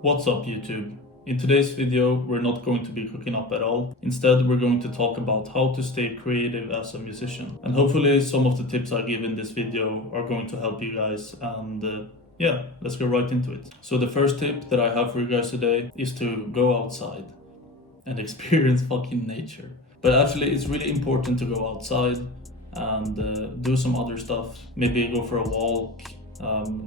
What's up YouTube? In today's video, we're not going to be cooking up at all. Instead, we're going to talk about how to stay creative as a musician. And hopefully some of the tips I give in this video are going to help you guys. And yeah, let's go right into it. So the first tip that I have for you guys today is to go outside and experience fucking nature. But actually, it's really important to go outside and do some other stuff. Maybe go for a walk.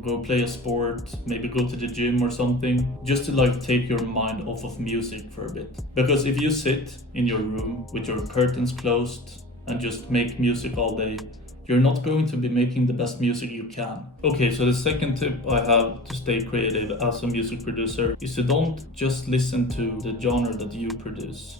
Go play a sport, maybe go to the gym or something, just to take your mind off of music for a bit. Because if you sit in your room with your curtains closed and just make music all day, you're not going to be making the best music you can. Okay, so the second tip I have to stay creative as a music producer is to don't just listen to the genre that you produce.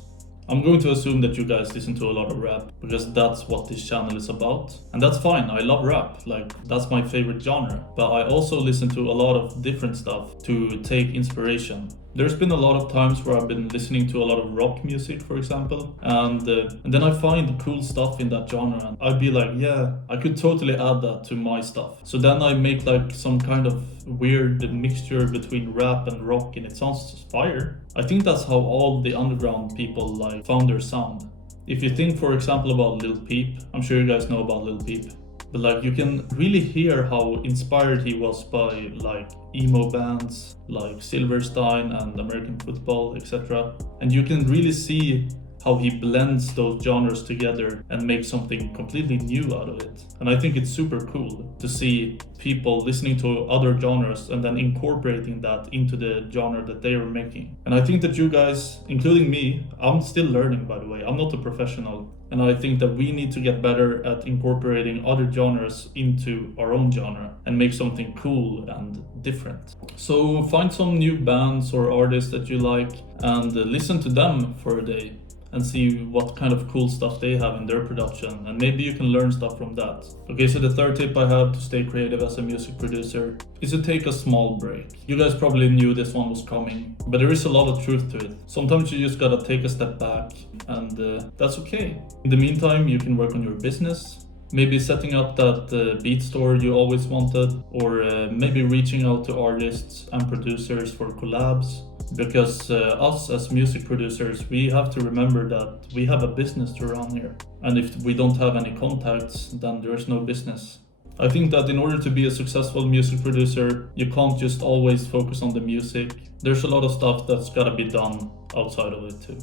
I'm going to assume that you guys listen to a lot of rap because that's what this channel is about. And that's fine, I love rap, that's my favorite genre. But I also listen to a lot of different stuff to take inspiration. There's been a lot of times where I've been listening to a lot of rock music, for example, and then I find cool stuff in that genre and I'd be like, yeah, I could totally add that to my stuff. So then I make some kind of weird mixture between rap and rock and it sounds fire. I think that's how all the underground people found their sound. If you think, for example, about Lil Peep, I'm sure you guys know about Lil Peep. But you can really hear how inspired he was by emo bands like Silverstein and American football, etc. And you can really see how he blends those genres together and makes something completely new out of it. And I think it's super cool to see people listening to other genres and then incorporating that into the genre that they are making. And I think that you guys, including me, I'm still learning, by the way, I'm not a professional. And I think that we need to get better at incorporating other genres into our own genre and make something cool and different. So find some new bands or artists that you like and listen to them for a day and see what kind of cool stuff they have in their production, and maybe you can learn stuff from that. Okay, so the third tip I have to stay creative as a music producer is to take a small break. You guys probably knew this one was coming, but there is a lot of truth to it. Sometimes you just gotta take a step back, and that's okay. In the meantime, you can work on your business, maybe setting up that beat store you always wanted, or maybe reaching out to artists and producers for collabs. Because us as music producers, we have to remember that we have a business to run here. And if we don't have any contacts, then there's no business. I think that in order to be a successful music producer, you can't just always focus on the music. There's a lot of stuff that's gotta be done outside of it too.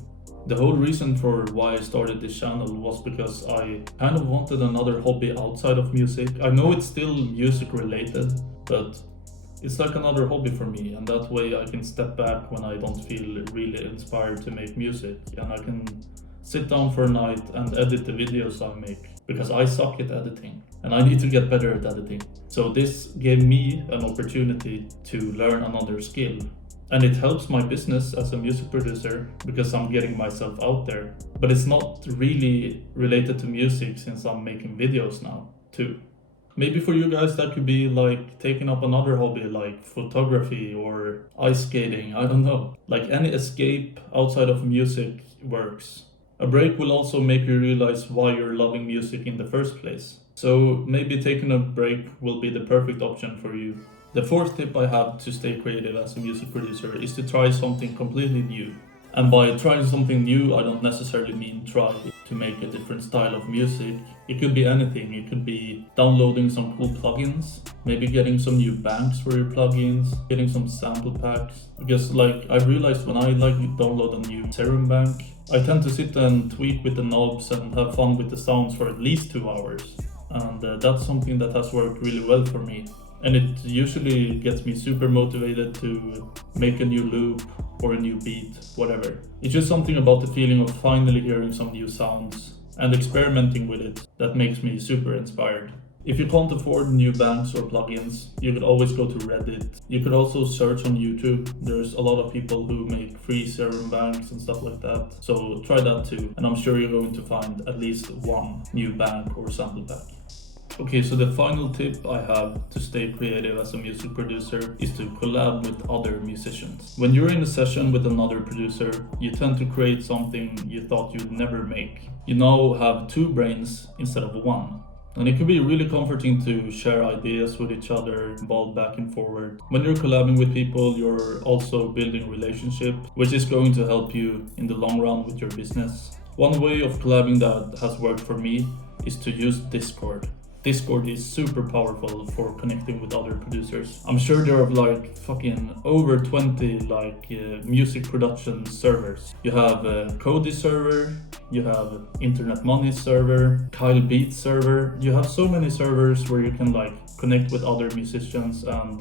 The whole reason for why I started this channel was because I kind of wanted another hobby outside of music. I know it's still music related, but it's like another hobby for me, and that way I can step back when I don't feel really inspired to make music, and I can sit down for a night and edit the videos I make, because I suck at editing and I need to get better at editing. So this gave me an opportunity to learn another skill, and it helps my business as a music producer because I'm getting myself out there. But it's not really related to music since I'm making videos now too. Maybe for you guys that could be taking up another hobby like photography or ice skating, I don't know. Any escape outside of music works. A break will also make you realize why you're loving music in the first place. So maybe taking a break will be the perfect option for you. The fourth tip I have to stay creative as a music producer is to try something completely new. And by trying something new, I don't necessarily mean try to make a different style of music. It could be anything. It could be downloading some cool plugins, maybe getting some new banks for your plugins, getting some sample packs. Because I realized when I download a new serum bank, I tend to sit and tweak with the knobs and have fun with the sounds for at least 2 hours. And that's something that has worked really well for me. And it usually gets me super motivated to make a new loop or a new beat, whatever. It's just something about the feeling of finally hearing some new sounds and experimenting with it that makes me super inspired. If you can't afford new banks or plugins, you could always go to Reddit. You could also search on YouTube. There's a lot of people who make free serum banks and stuff like that. So try that too. And I'm sure you're going to find at least one new bank or sample pack. Okay, so the final tip I have to stay creative as a music producer is to collab with other musicians. When you're in a session with another producer, you tend to create something you thought you'd never make. You now have 2 brains instead of 1. And it can be really comforting to share ideas with each other, bolt back and forward. When you're collabing with people, you're also building relationship, which is going to help you in the long run with your business. One way of collabing that has worked for me is to use Discord. Discord is super powerful for connecting with other producers. I'm sure there are like fucking over 20 music production servers. You have a Cxdy server, you have Internetmoney server, Kyle Beats server. You have so many servers where you can like connect with other musicians and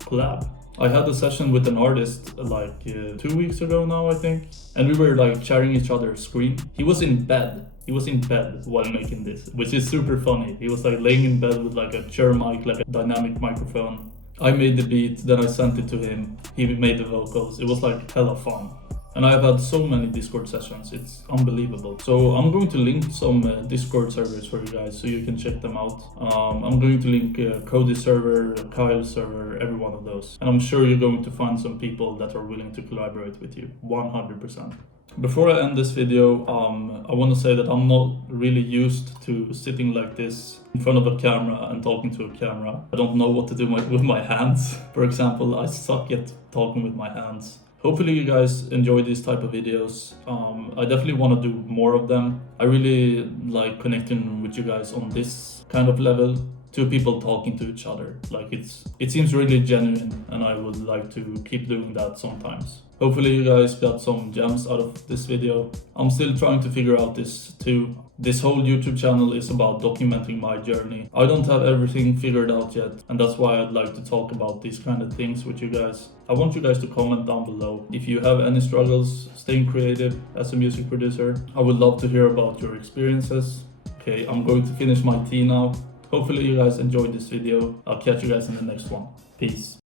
collab. I had a session with an artist 2 weeks ago now, I think, and we were like sharing each other's screen. He was in bed while making this, which is super funny. He was like laying in bed with like a chair mic, like a dynamic microphone. I made the beat, then I sent it to him. He made the vocals. It was like hella fun. And I've had so many Discord sessions, it's unbelievable. So I'm going to link some Discord servers for you guys so you can check them out. I'm going to link Cxdy server, Kyle server, every one of those. And I'm sure you're going to find some people that are willing to collaborate with you, 100%. Before I end this video, I want to say that I'm not really used to sitting like this in front of a camera and talking to a camera. I don't know what to do with my hands. For example, I suck at talking with my hands. Hopefully you guys enjoy these type of videos. I definitely want to do more of them. I really like connecting with you guys on this kind of level. Two people talking to each other. Like it seems really genuine, and I would like to keep doing that sometimes. Hopefully you guys got some gems out of this video. I'm still trying to figure out this too. This whole YouTube channel is about documenting my journey. I don't have everything figured out yet, and that's why I'd like to talk about these kind of things with you guys. I want you guys to comment down below if you have any struggles staying creative as a music producer. I would love to hear about your experiences. Okay, I'm going to finish my tea now. Hopefully you guys enjoyed this video. I'll catch you guys in the next one. Peace.